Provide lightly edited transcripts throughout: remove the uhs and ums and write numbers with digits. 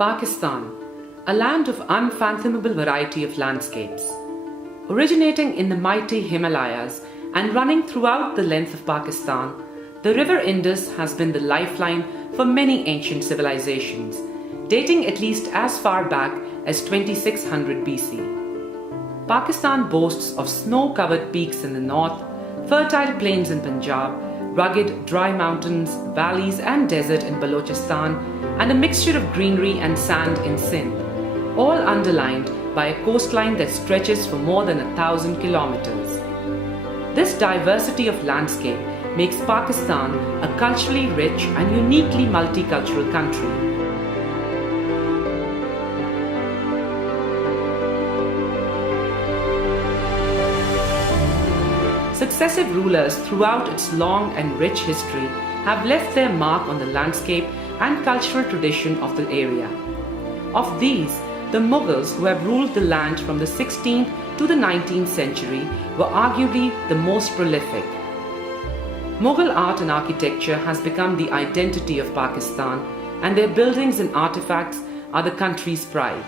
Pakistan, a land of unfathomable variety of landscapes. Originating in the mighty Himalayas and running throughout the length of Pakistan, the river Indus has been the lifeline for many ancient civilizations, dating at least as far back as 2600 BC. Pakistan boasts of snow-covered peaks in the north, fertile plains in Punjab, rugged, dry mountains, valleys and desert in Balochistan, and a mixture of greenery and sand in Sindh, all underlined by a coastline that stretches for more than 1,000 kilometers. This diversity of landscape makes Pakistan a culturally rich and uniquely multicultural country. Successive rulers throughout its long and rich history have left their mark on the landscape and cultural tradition of the area. Of these, the Mughals, who have ruled the land from the 16th to the 19th century, were arguably the most prolific. Mughal art and architecture has become the identity of Pakistan, and their buildings and artifacts are the country's pride.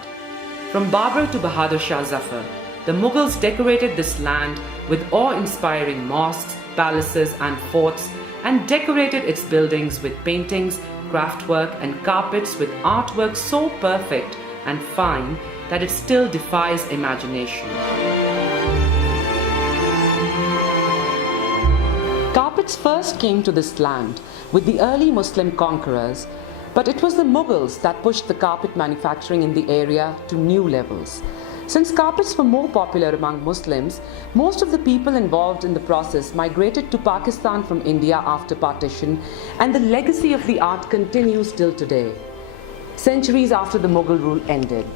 From Babur to Bahadur Shah Zafar, the Mughals decorated this land with awe-inspiring mosques, palaces and forts, and decorated its buildings with paintings, craftwork and carpets with artwork so perfect and fine that it still defies imagination. Carpets first came to this land with the early Muslim conquerors, but it was the Mughals that pushed the carpet manufacturing in the area to new levels. Since carpets were more popular among Muslims, most of the people involved in the process migrated to Pakistan from India after partition, and the legacy of the art continues till today, centuries after the Mughal rule ended.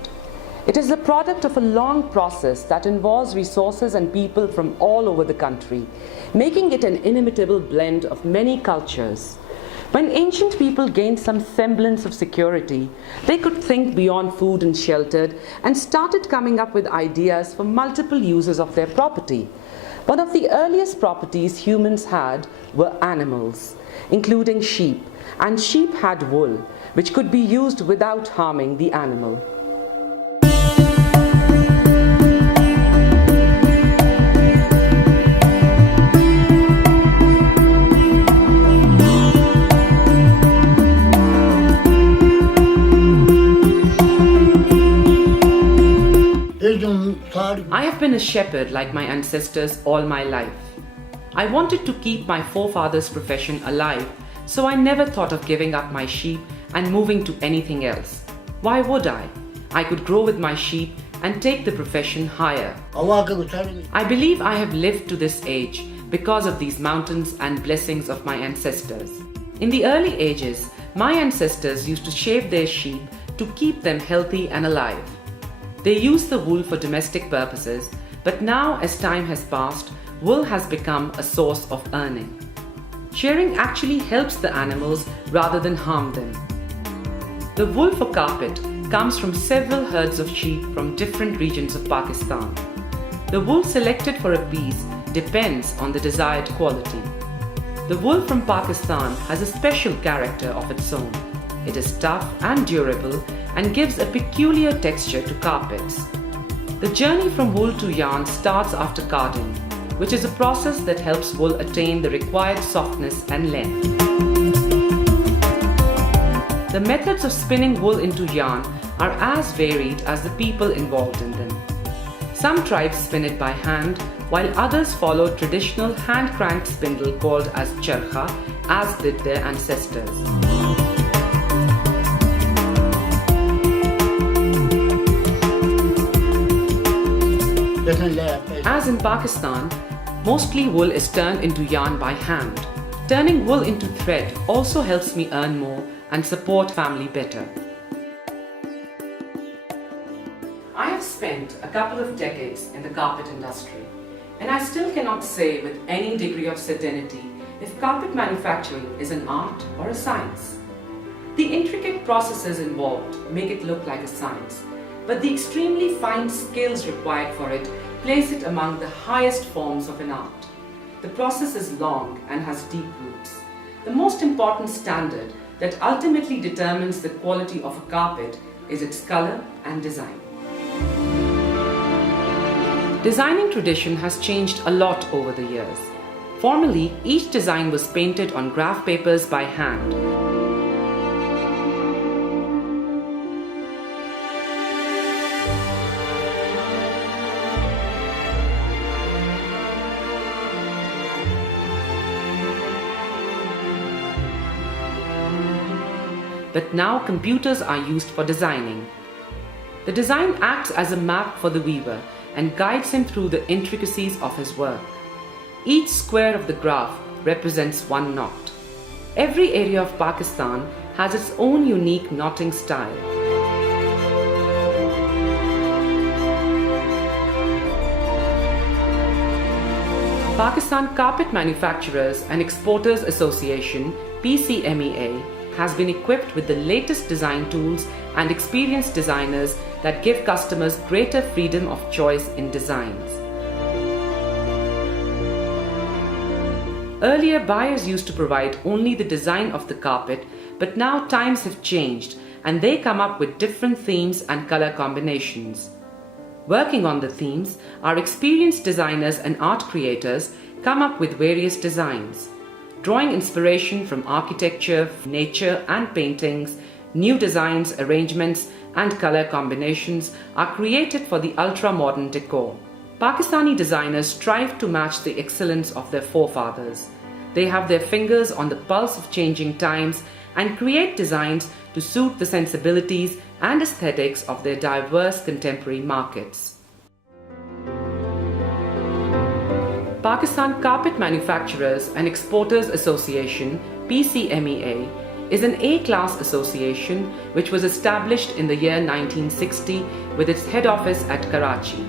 It is the product of a long process that involves resources and people from all over the country, making it an inimitable blend of many cultures. When ancient people gained some semblance of security, they could think beyond food and shelter and started coming up with ideas for multiple uses of their property. One of the earliest properties humans had were animals, including sheep, and sheep had wool, which could be used without harming the animal. I have been a shepherd like my ancestors all my life. I wanted to keep my forefathers' profession alive, so I never thought of giving up my sheep and moving to anything else. Why would I? I could grow with my sheep and take the profession higher. I believe I have lived to this age because of these mountains and blessings of my ancestors. In the early ages, my ancestors used to shave their sheep to keep them healthy and alive. They used the wool for domestic purposes, but now as time has passed, wool has become a source of earning. Shearing actually helps the animals rather than harm them. The wool for carpet comes from several herds of sheep from different regions of Pakistan. The wool selected for a piece depends on the desired quality. The wool from Pakistan has a special character of its own. It is tough and durable and gives a peculiar texture to carpets. The journey from wool to yarn starts after carding, which is a process that helps wool attain the required softness and length. The methods of spinning wool into yarn are as varied as the people involved in them. Some tribes spin it by hand, while others follow traditional hand-cranked spindle called as charkha, as did their ancestors. As in Pakistan, mostly wool is turned into yarn by hand. Turning wool into thread also helps me earn more and support family better. I have spent a couple of decades in the carpet industry, and I still cannot say with any degree of certainty if carpet manufacturing is an art or a science. The intricate processes involved make it look like a science, but the extremely fine skills required for it place it among the highest forms of an art. The process is long and has deep roots. The most important standard that ultimately determines the quality of a carpet is its color and design. Designing tradition has changed a lot over the years. Formerly, each design was painted on graph papers by hand. But now computers are used for designing. The design acts as a map for the weaver and guides him through the intricacies of his work. Each square of the graph represents one knot. Every area of Pakistan has its own unique knotting style. Pakistan Carpet Manufacturers and Exporters Association (PCMEA) has been equipped with the latest design tools and experienced designers that give customers greater freedom of choice in designs. Earlier, buyers used to provide only the design of the carpet, but now times have changed and they come up with different themes and color combinations. Working on the themes, our experienced designers and art creators come up with various designs. Drawing inspiration from architecture, nature and paintings, new designs, arrangements and color combinations are created for the ultra-modern decor. Pakistani designers strive to match the excellence of their forefathers. They have their fingers on the pulse of changing times and create designs to suit the sensibilities and aesthetics of their diverse contemporary markets. Pakistan Carpet Manufacturers and Exporters Association (PCMEA) is an A-class association which was established in the year 1960 with its head office at Karachi.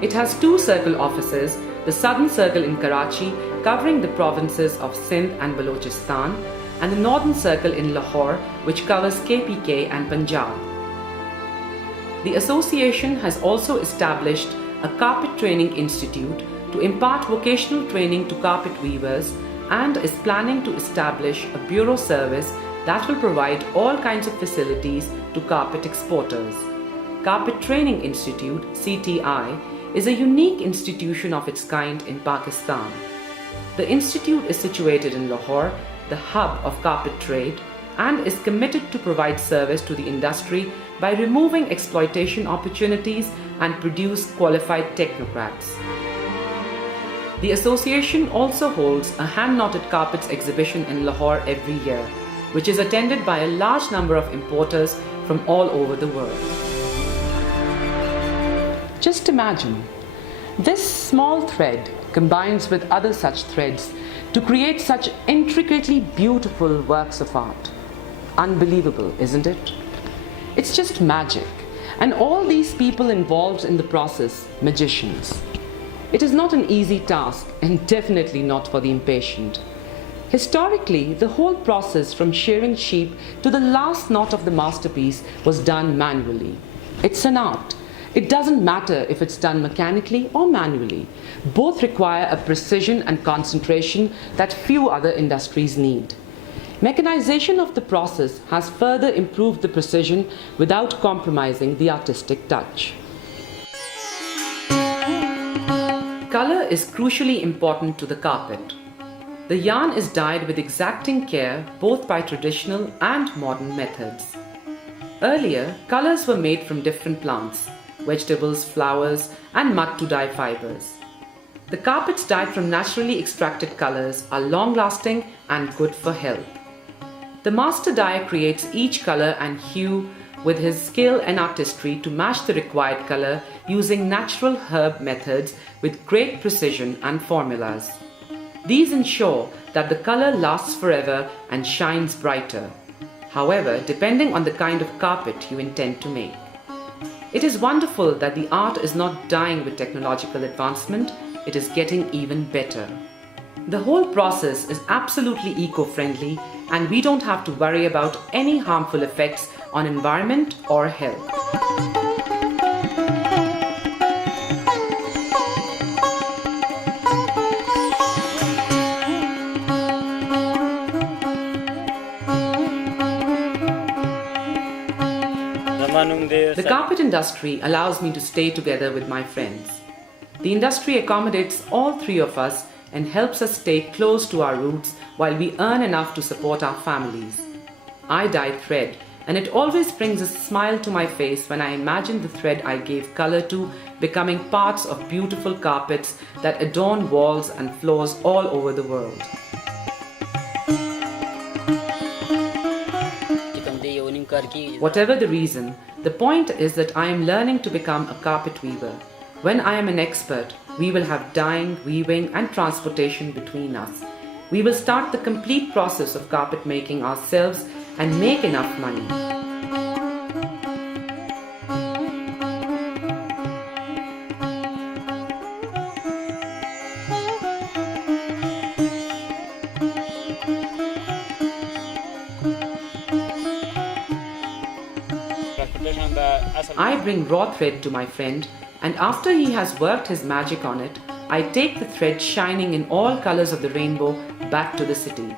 It has two circle offices, the Southern Circle in Karachi covering the provinces of Sindh and Balochistan, and the Northern Circle in Lahore which covers KPK and Punjab. The association has also established a carpet training institute to impart vocational training to carpet weavers and is planning to establish a bureau service that will provide all kinds of facilities to carpet exporters. Carpet Training Institute (CTI) is a unique institution of its kind in Pakistan. The institute is situated in Lahore, the hub of carpet trade, and is committed to provide service to the industry by removing exploitation opportunities and produce qualified technocrats. The association also holds a hand-knotted carpets exhibition in Lahore every year, which is attended by a large number of importers from all over the world. Just imagine, this small thread combines with other such threads to create such intricately beautiful works of art. Unbelievable, isn't it? It's just magic, and all these people involved in the process, magicians. It is not an easy task and definitely not for the impatient. Historically, the whole process from shearing sheep to the last knot of the masterpiece was done manually. It's an art. It doesn't matter if it's done mechanically or manually. Both require a precision and concentration that few other industries need. Mechanization of the process has further improved the precision without compromising the artistic touch. Color is crucially important to the carpet. The yarn is dyed with exacting care both by traditional and modern methods. Earlier, colors were made from different plants, vegetables, flowers, and mud to dye fibers. The carpets dyed from naturally extracted colors are long-lasting and good for health. The master dyer creates each color and hue with his skill and artistry to match the required color using natural herb methods with great precision and formulas. These ensure that the color lasts forever and shines brighter. However, depending on the kind of carpet you intend to make. It is wonderful that the art is not dying with technological advancement, it is getting even better. The whole process is absolutely eco-friendly and we don't have to worry about any harmful effects on environment or health. The carpet industry allows me to stay together with my friends. The industry accommodates all three of us and helps us stay close to our roots while we earn enough to support our families. I dye thread, and it always brings a smile to my face when I imagine the thread I gave color to becoming parts of beautiful carpets that adorn walls and floors all over the world. Whatever the reason, the point is that I am learning to become a carpet weaver. When I am an expert, we will have dyeing, weaving, and transportation between us. We will start the complete process of carpet making ourselves and make enough money. I bring raw thread to my friend, and after he has worked his magic on it, I take the thread shining in all colors of the rainbow back to the city.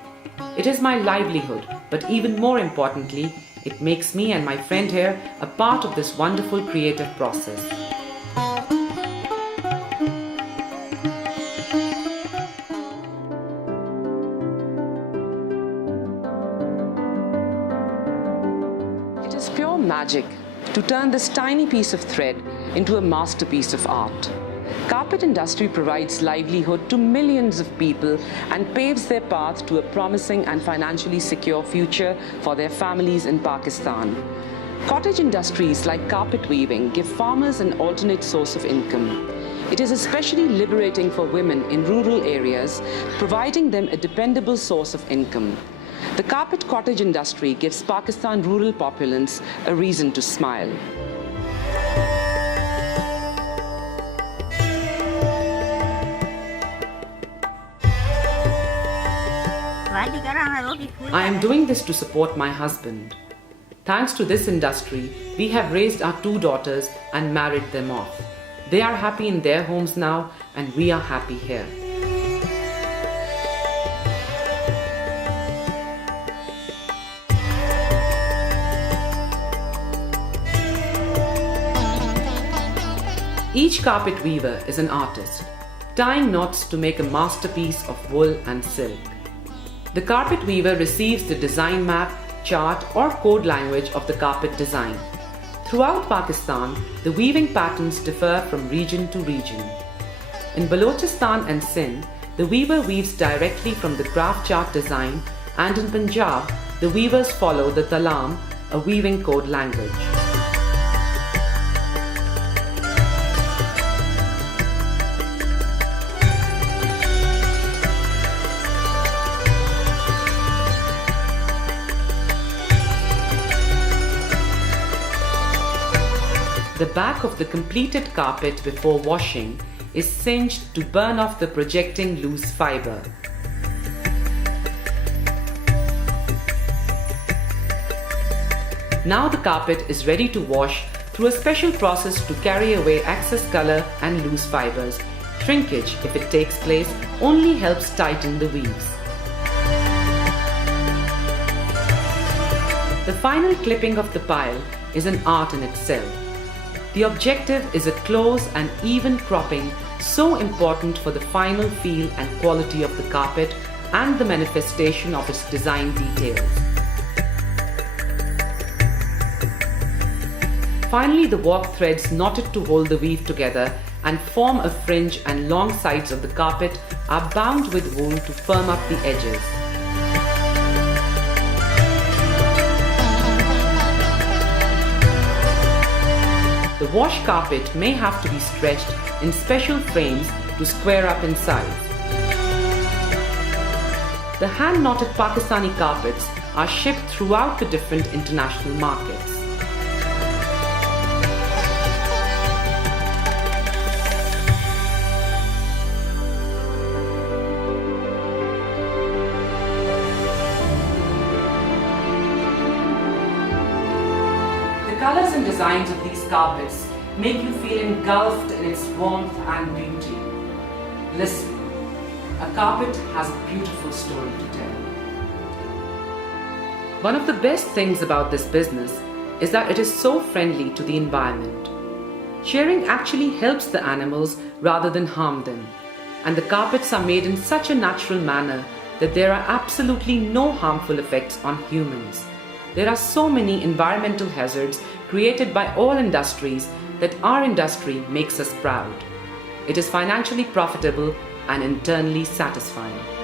It is my livelihood, but even more importantly, it makes me and my friend here a part of this wonderful creative process. It is pure magic to turn this tiny piece of thread into a masterpiece of art. Carpet industry provides livelihood to millions of people and paves their path to a promising and financially secure future for their families in Pakistan. Cottage industries like carpet weaving give farmers an alternate source of income. It is especially liberating for women in rural areas, providing them a dependable source of income. The carpet cottage industry gives Pakistan rural populace a reason to smile. I am doing this to support my husband. Thanks to this industry, we have raised our 2 daughters and married them off. They are happy in their homes now, and we are happy here. Each carpet weaver is an artist, tying knots to make a masterpiece of wool and silk. The carpet weaver receives the design map, chart, or code language of the carpet design. Throughout Pakistan, the weaving patterns differ from region to region. In Balochistan and Sindh, the weaver weaves directly from the graph chart design, and in Punjab, the weavers follow the talam, a weaving code language. The back of the completed carpet before washing is singed to burn off the projecting loose fiber. Now the carpet is ready to wash through a special process to carry away excess color and loose fibers. Shrinkage, if it takes place, only helps tighten the weaves. The final clipping of the pile is an art in itself. The objective is a close and even cropping, so important for the final feel and quality of the carpet and the manifestation of its design details. Finally, the warp threads knotted to hold the weave together and form a fringe, and long sides of the carpet are bound with wool to firm up the edges. The wash carpet may have to be stretched in special frames to square up in size. The hand-knotted Pakistani carpets are shipped throughout the different international markets. The colors and designs of these carpets make you feel engulfed in its warmth and beauty. Listen, a carpet has a beautiful story to tell. One of the best things about this business is that it is so friendly to the environment. Shearing actually helps the animals rather than harm them, and the carpets are made in such a natural manner that there are absolutely no harmful effects on humans. There are so many environmental hazards created by all industries that our industry makes us proud. It is financially profitable and internally satisfying.